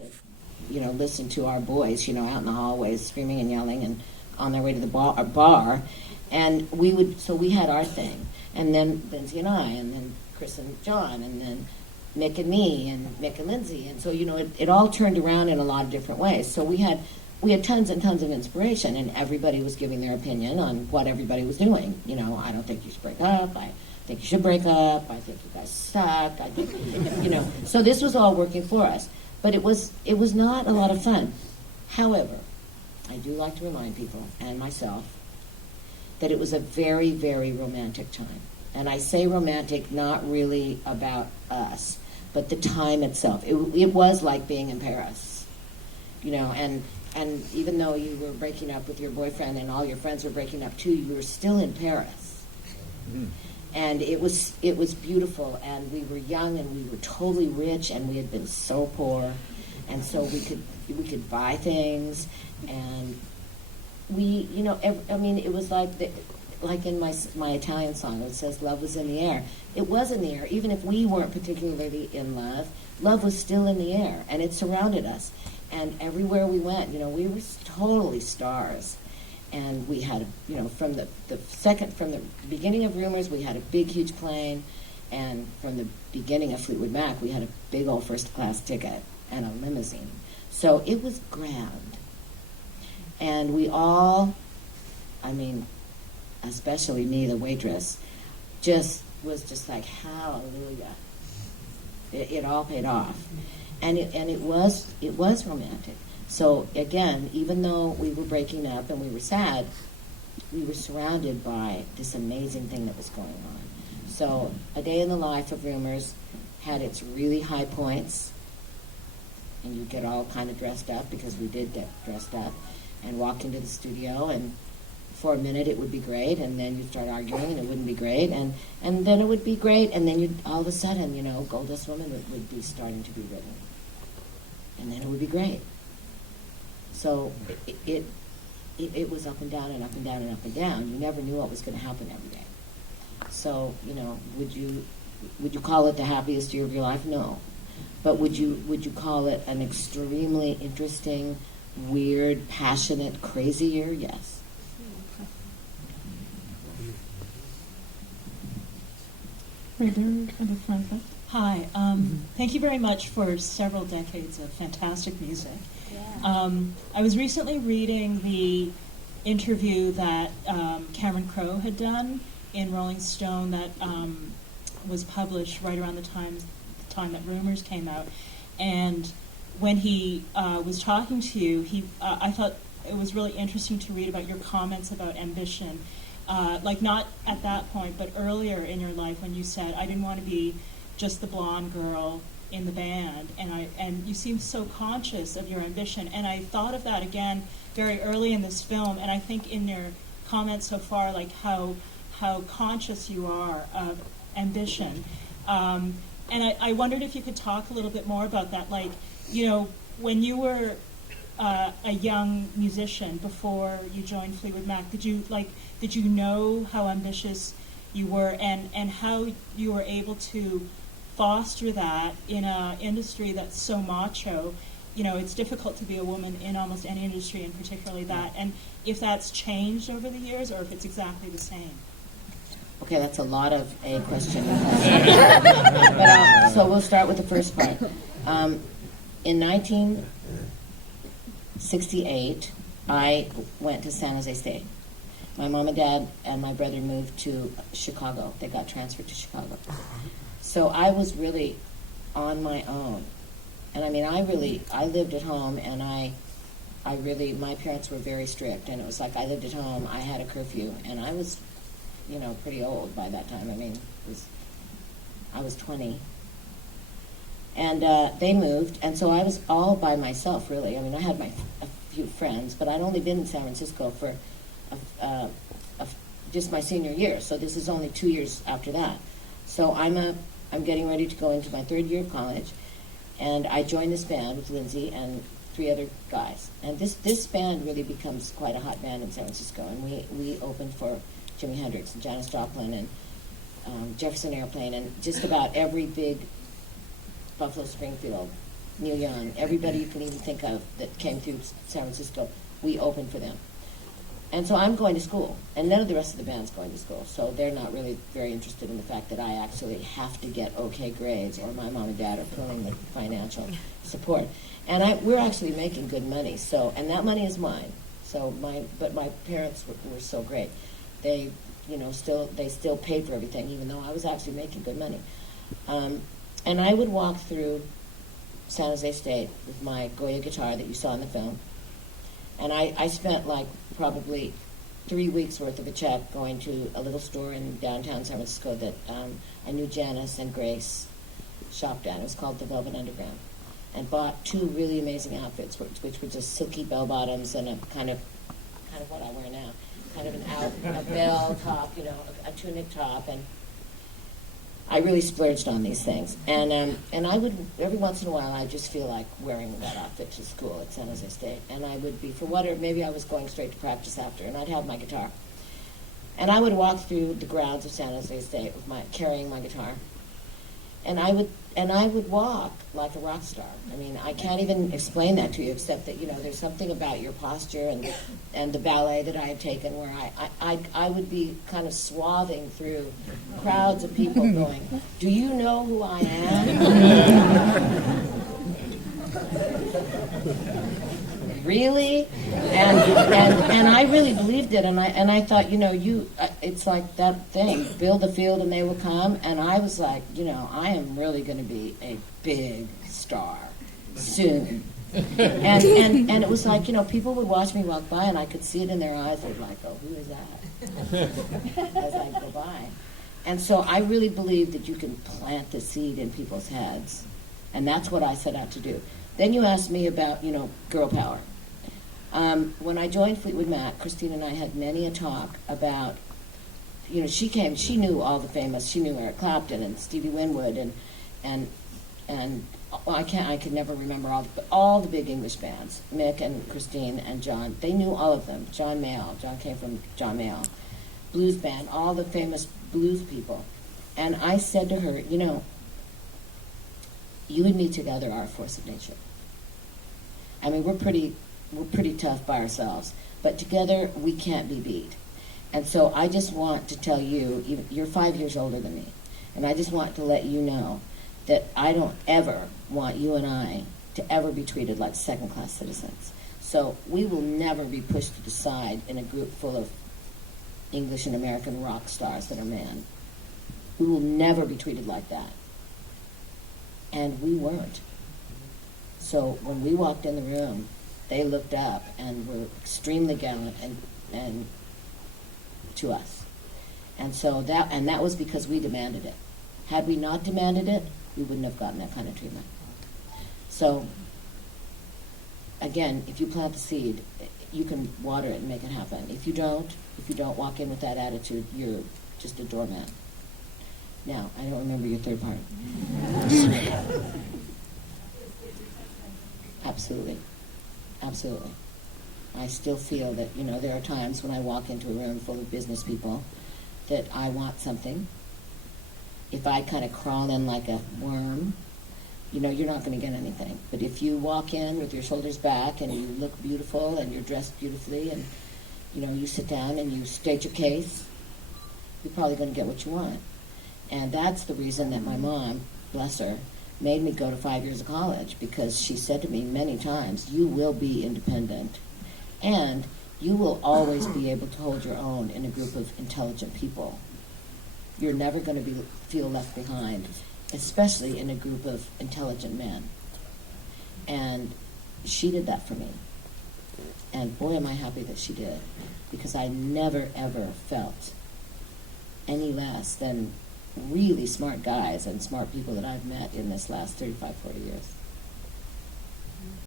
to, listen to our boys, out in the hallways screaming and yelling and on their way to the bar. And we had our thing. And then Lindsay and I, and then Chris and John, and then Mick and me, and Mick and Lindsay. And so, it all turned around in a lot of different ways. So we had tons and tons of inspiration, and everybody was giving their opinion on what everybody was doing. I don't think you should break up. I think you should break up. I think you guys suck. I think, So this was all working for us. But it was not a lot of fun. However, I do like to remind people, and myself, that it was a very, very romantic time. And I say romantic not really about us, but the time itself. It was like being in Paris, and even though you were breaking up with your boyfriend and all your friends were breaking up too, you were still in Paris. Mm. And it was beautiful, and we were young, and we were totally rich, and we had been so poor, and so we could buy things, and it was like in my Italian song, it says love was in the air. It was in the air, even if we weren't particularly in love. Love was still in the air, and it surrounded us, and everywhere we went, we were totally stars. And we had, from the beginning of Rumors, we had a big, huge plane. And from the beginning of Fleetwood Mac, we had a big old first-class ticket and a limousine. So it was grand. And we all, especially me, the waitress, was just like, hallelujah. It all paid off. And it was romantic. So again, even though we were breaking up and we were sad, we were surrounded by this amazing thing that was going on. So A Day in the Life of Rumors had its really high points, and you get all kind of dressed up, because we did get dressed up, and walk into the studio, and for a minute it would be great, and then you'd start arguing and it wouldn't be great, and then it would be great, and then all of a sudden, Goldust Woman would be starting to be written. And then it would be great. So it was up and down and up and down and up and down. You never knew what was going to happen every day. So, would you call it the happiest year of your life? No. But would you call it an extremely interesting, weird, passionate, crazy year? Yes. Right there in the front. Hi. Thank you very much for several decades of fantastic music. Yeah. I was recently reading the interview that Cameron Crowe had done in Rolling Stone that was published right around the time that Rumors came out. And when he was talking to you, I thought it was really interesting to read about your comments about ambition. Not at that point, but earlier in your life when you said, I didn't want to be just the blonde girl in the band, and you seem so conscious of your ambition. And I thought of that again very early in this film, and I think in your comments so far, like how conscious you are of ambition. And I wondered if you could talk a little bit more about that. When you were a young musician before you joined Fleetwood Mac, did you know how ambitious you were, and how you were able to foster that in an industry that's so macho? It's difficult to be a woman in almost any industry, and particularly that. And if that's changed over the years, or if it's exactly the same. Okay, that's a lot of a question. So we'll start with the first part. In 1968, I went to San Jose State. My mom and dad and my brother moved to Chicago. They got transferred to Chicago. So I was really on my own. And I lived at home, and my parents were very strict, and it was like I lived at home, I had a curfew, and I was, pretty old by that time. I was 20. And they moved, and so I was all by myself, really. I had a few friends, but I'd only been in San Francisco for just my senior year, so this is only 2 years after that. So I'm getting ready to go into my third year of college, and I joined this band with Lindsay and 3 other guys. And this band really becomes quite a hot band in San Francisco, and we opened for Jimi Hendrix and Janis Joplin and Jefferson Airplane and just about every big Buffalo Springfield Neil Young, everybody you can even think of that came through San Francisco, we opened for them. And so I'm going to school, and none of the rest of the band's going to school, so they're not really very interested in the fact that I actually have to get okay grades, or my mom and dad are pulling the financial support. And we're actually making good money, so, and that money is mine. So but my parents were so great. They, they still paid for everything, even though I was actually making good money. And I would walk through San Jose State with my Goya guitar that you saw in the film. And I spent like probably 3 weeks worth of a check going to a little store in downtown San Francisco that I knew Janice and Grace shopped at. It was called the Velvet Underground. And bought 2 really amazing outfits, which were just silky bell bottoms and a kind of what I wear now, kind of a bell top, a tunic top, and I really splurged on these things. And I would, every once in a while, I just feel like wearing that outfit to school at San Jose State. And I would be, for whatever, maybe I was going straight to practice after, and I'd have my guitar. And I would walk through the grounds of San Jose State with carrying my guitar. And I would walk like a rock star. I mean, I can't even explain that to you, except that, there's something about your posture and the ballet that I had taken where I would be kind of swathing through crowds of people going, do you know who I am? Really? And I really believed it, and I thought, it's like that thing, build the field and they will come, and I was like, I am really going to be a big star soon. And it was like, people would watch me walk by, and I could see it in their eyes. They'd like, oh, who is that? As I go by. And so I really believe that you can plant the seed in people's heads, and that's what I set out to do. Then you asked me about, girl power. When I joined Fleetwood Mac, Christine and I had many a talk about, she knew all the famous, she knew Eric Clapton and Stevie Winwood and I could never remember all the big English bands, Mick and Christine and John, they knew all of them. John came from John Mayall, blues band, all the famous blues people. And I said to her, you and me together are a force of nature. I mean, we're pretty tough by ourselves, but together we can't be beat. And so I just want to tell you, you're 5 years older than me, and I just want to let you know that I don't ever want you and I to ever be treated like second-class citizens. So we will never be pushed to the side in a group full of English and American rock stars that are men. We will never be treated like that. And we weren't. So when we walked in the room, they looked up and were extremely gallant and to us. And so that was because we demanded it. Had we not demanded it, we wouldn't have gotten that kind of treatment. So again, if you plant the seed, you can water it and make it happen. If you don't walk in with that attitude, you're just a doormat. Now, I don't remember your third part. Absolutely. Absolutely. I still feel that, there are times when I walk into a room full of business people that I want something. If I kind of crawl in like a worm, you're not going to get anything. But if you walk in with your shoulders back and you look beautiful and you're dressed beautifully and, you sit down and you state your case, you're probably going to get what you want. And that's the reason that my mom, bless her, made me go to 5 years of college, because she said to me many times, you will be independent and you will always be able to hold your own in a group of intelligent people. You're never going to feel left behind, especially in a group of intelligent men. And she did that for me. And boy, am I happy that she did, because I never, ever felt any less than really smart guys and smart people that I've met in this last 35, 40 years.